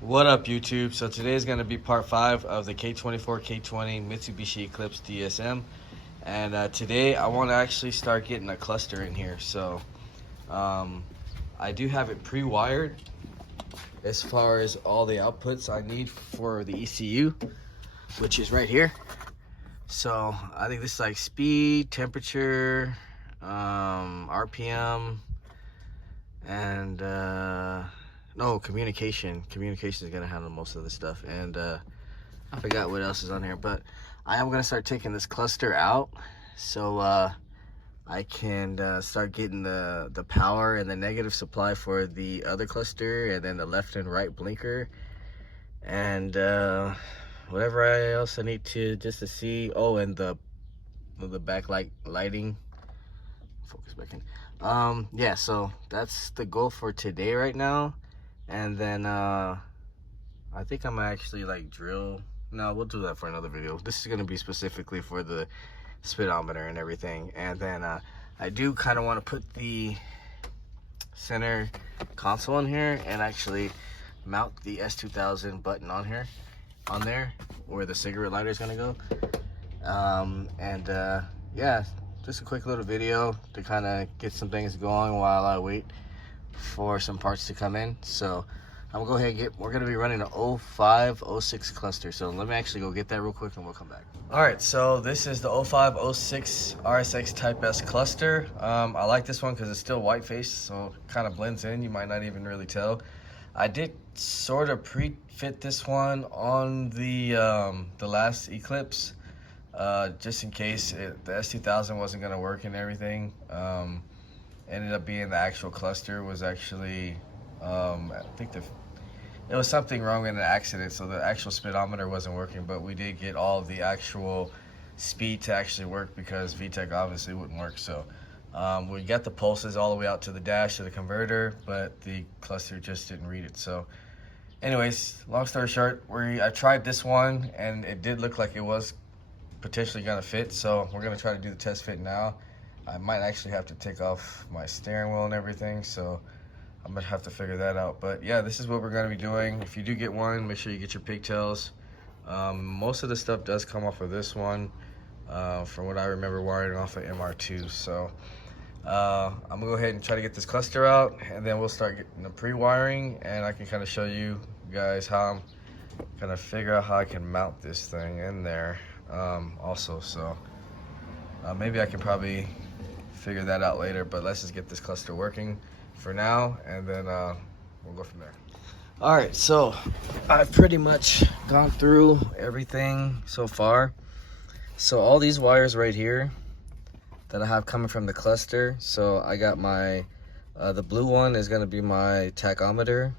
What up, YouTube? So today is going to be part 5 of the K24 K20 Mitsubishi Eclipse DSM, and today I want to actually start getting a cluster in here. So I do have it pre-wired as far as all the outputs I need for the ECU, which is right here. So I think this is like speed, temperature, RPM, and no, communication is gonna handle most of this stuff, and I forgot what else is on here, but I am gonna start taking this cluster out so I can start getting the power and the negative supply for the other cluster, and then the left and right blinker, and whatever else I need to just to see. Oh, and the backlight lighting. Focus back in. Yeah, so that's the goal for today right now. And then I think I'm actually like drill. No, we'll do that for another video. This is going to be specifically for the speedometer and everything. And then I do kind of want to put the center console in here and actually mount the S2000 button on there where the cigarette lighter is going to go. Yeah, just a quick little video to kind of get some things going while I wait for some parts to come in. So I'm gonna go ahead and we're gonna be running an 05 06 cluster. So let me actually go get that real quick and we'll come back. All right, so this is the 05 06 RSX Type S cluster. I like this one because it's still white face, so it kind of blends in. You might not even really tell. I did sort of pre-fit this one on the last Eclipse, just in case the S2000 wasn't gonna work and everything. Ended up being the actual cluster was actually, I think it was something wrong in an accident, so the actual speedometer wasn't working, but we did get all of the actual speed to actually work because VTEC obviously wouldn't work. So we got the pulses all the way out to the dash to the converter, but the cluster just didn't read it. So anyways, long story short, I tried this one and it did look like it was potentially gonna fit, so we're gonna try to do the test fit now. I might actually have to take off my steering wheel and everything, so I'm gonna have to figure that out. But yeah, this is what we're gonna be doing. If you do get one, make sure you get your pigtails. Most of the stuff does come off of this one, from what I remember wiring off of MR2. So I'm gonna go ahead and try to get this cluster out, and then we'll start getting the pre-wiring, and I can kind of show you guys how I'm gonna figure out how I can mount this thing in there also. So maybe I can probably figure that out later, but let's just get this cluster working for now, and then we'll go from there. All right, so I've pretty much gone through everything so far. So all these wires right here that I have coming from the cluster, so I got my the blue one is going to be my tachometer.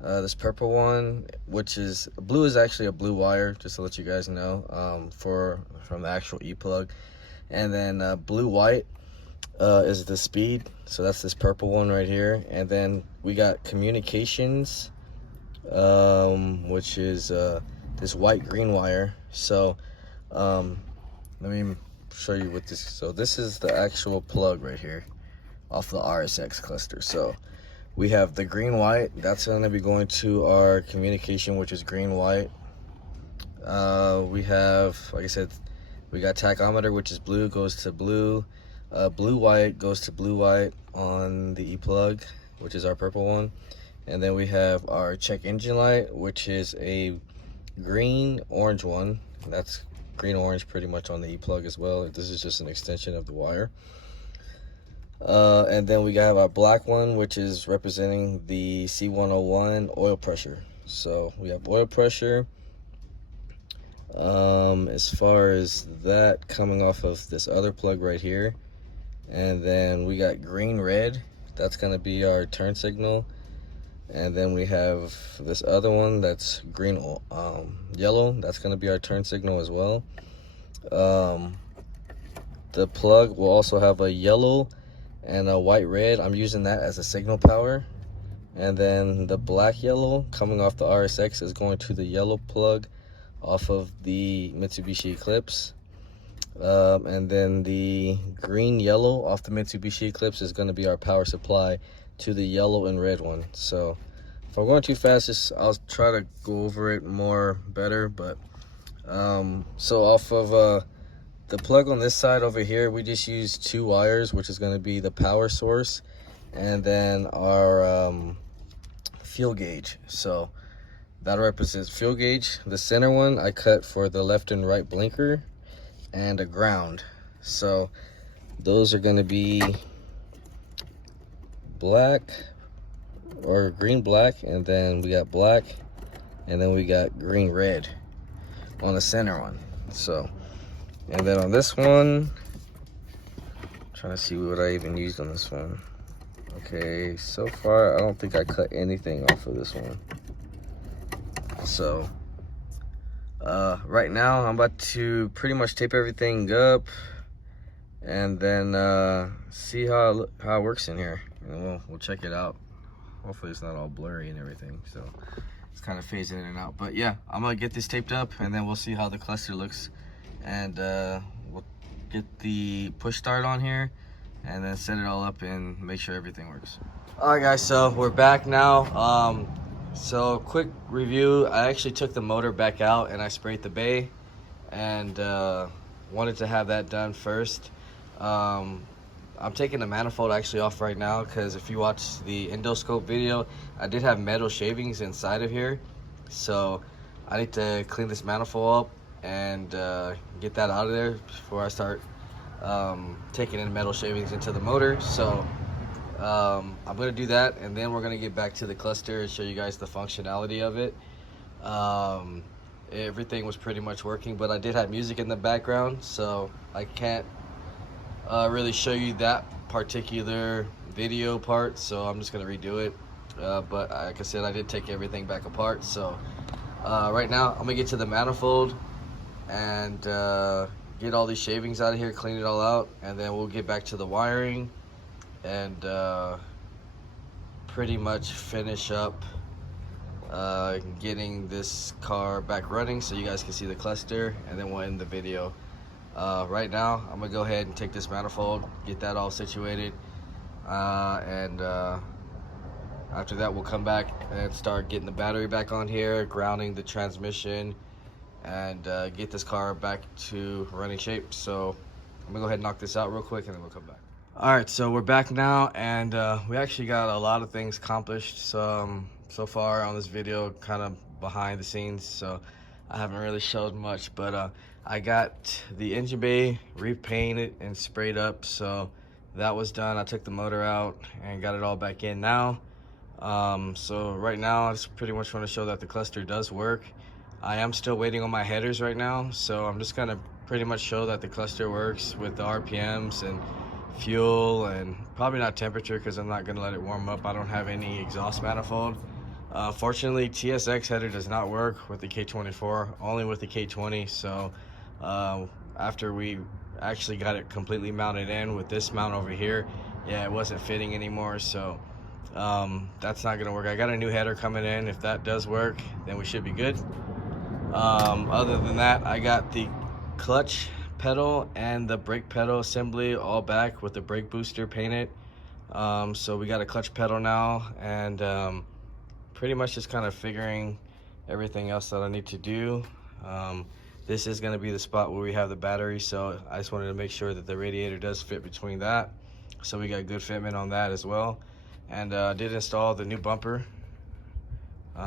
This purple one, which is blue, is actually a blue wire, just to let you guys know, from the actual e-plug. And then blue white is the speed, so that's this purple one right here. And then we got communications, which is this white green wire. So let me show you what this. So this is the actual plug right here off the RSX cluster. So we have the green white, that's going to be going to our communication, which is green white. We have, like I said, we got tachometer, which is blue, goes to blue. Blue white goes to blue white on the e-plug, which is our purple one. And then we have our check engine light, which is a green orange one. That's green orange pretty much on the e-plug as well. This is just an extension of the wire. And then we have our black one, which is representing the C101 oil pressure. So we have oil pressure. As far as that, coming off of this other plug right here. And then we got green red, that's going to be our turn signal. And then we have this other one that's green yellow, that's going to be our turn signal as well. The plug will also have a yellow and a white red. I'm using that as a signal power. And then the black yellow coming off the RSX is going to the yellow plug off of the Mitsubishi Eclipse. And then the green yellow off the Mitsubishi Eclipse is going to be our power supply to the yellow and red one. So if I'm going too fast, I'll try to go over it more better. But so off of the plug on this side over here, we just use 2 wires, which is going to be the power source and then our fuel gauge. So that represents fuel gauge. The center one I cut for the left and right blinker and a ground. So those are going to be black or green black, and then we got black, and then we got green red on the center one. So, and then on this one, I'm trying to see what I even used on this one. Okay, so far I don't think I cut anything off of this one. So right now I'm about to pretty much tape everything up and then see how it works in here, and we'll check it out. Hopefully it's not all blurry and everything, so it's kind of phasing in and out. But yeah, I'm gonna get this taped up and then we'll see how the cluster looks, and we'll get the push start on here and then set it all up and make sure everything works. All right guys, so we're back now. So quick review, I actually took the motor back out and I sprayed the bay, and wanted to have that done first. I'm taking the manifold actually off right now, because if you watch the endoscope video, I did have metal shavings inside of here, so I need to clean this manifold up and get that out of there before I start taking in metal shavings into the motor. So I'm gonna do that, and then we're gonna get back to the cluster and show you guys the functionality of it. Everything was pretty much working, but I did have music in the background, so I can't really show you that particular video part, so I'm just gonna redo it. But like I said, I did take everything back apart. So right now I'm gonna get to the manifold and get all these shavings out of here, clean it all out, and then we'll get back to the wiring and pretty much finish up getting this car back running so you guys can see the cluster, and then we'll end the video. Right now I'm gonna go ahead and take this manifold, get that all situated, and after that we'll come back and start getting the battery back on here, grounding the transmission, and get this car back to running shape. So I'm gonna go ahead and knock this out real quick and then we'll come back. All right, so we're back now, and we actually got a lot of things accomplished so far on this video, kind of behind the scenes, so I haven't really showed much. But I got the engine bay repainted and sprayed up, so that was done. I took the motor out and got it all back in now. So right now I just pretty much want to show that the cluster does work. I am still waiting on my headers right now, so I'm just gonna pretty much show that the cluster works with the RPMs and fuel, and probably not temperature because I'm not gonna let it warm up. I don't have any exhaust manifold. Fortunately, TSX header does not work with the K24, only with the K20. So after we actually got it completely mounted in with this mount over here, yeah, it wasn't fitting anymore, so that's not gonna work. I got a new header coming in. If that does work, then we should be good. Other than that, I got the clutch pedal and the brake pedal assembly all back with the brake booster painted. So we got a clutch pedal now, and pretty much just kind of figuring everything else that I need to do. This is going to be the spot where we have the battery, so I just wanted to make sure that the radiator does fit between that, so we got good fitment on that as well. And did install the new bumper.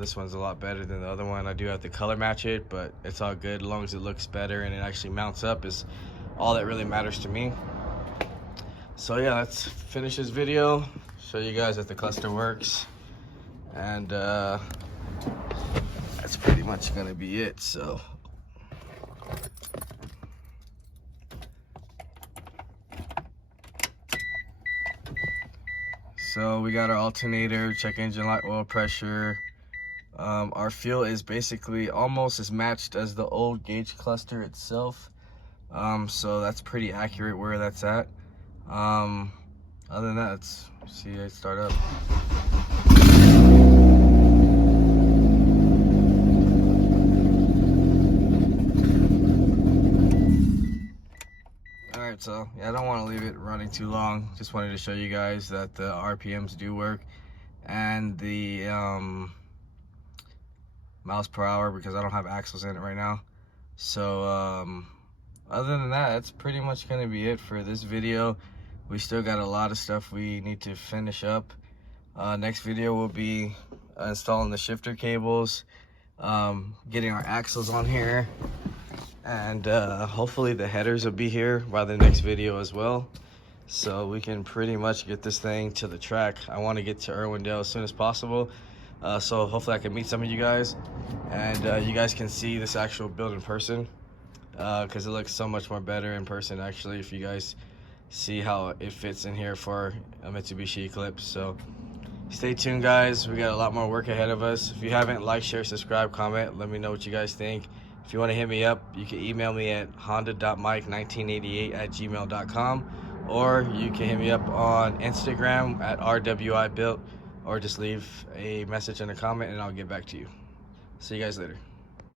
This one's a lot better than the other one. I do have to color match it, but it's all good as long as it looks better and it actually mounts up is all that really matters to me. So yeah, let's finish this video, show you guys that the cluster works, and that's pretty much gonna be it. So we got our alternator, check engine light, oil pressure. Our fuel is basically almost as matched as the old gauge cluster itself, so that's pretty accurate where that's at. Other than that, let's see it start up. Alright, so yeah, I don't want to leave it running too long. Just wanted to show you guys that the RPMs do work. and the miles per hour, because I don't have axles in it right now. So other than that, that's pretty much gonna be it for this video. We still got a lot of stuff we need to finish up. Next video will be installing the shifter cables, getting our axles on here, and hopefully the headers will be here by the next video as well, so we can pretty much get this thing to the track. I want to get to Irwindale as soon as possible, so hopefully I can meet some of you guys, and you guys can see this actual build in person, because it looks so much more better in person actually, if you guys see how it fits in here for a Mitsubishi Eclipse. So stay tuned, guys. We got a lot more work ahead of us. If you haven't, like, share, subscribe, comment, let me know what you guys think. If you want to hit me up, you can email me at honda.mike1988@gmail.com, or you can hit me up on Instagram at rwibuilt, or just leave a message and a comment and I'll get back to you. See you guys later.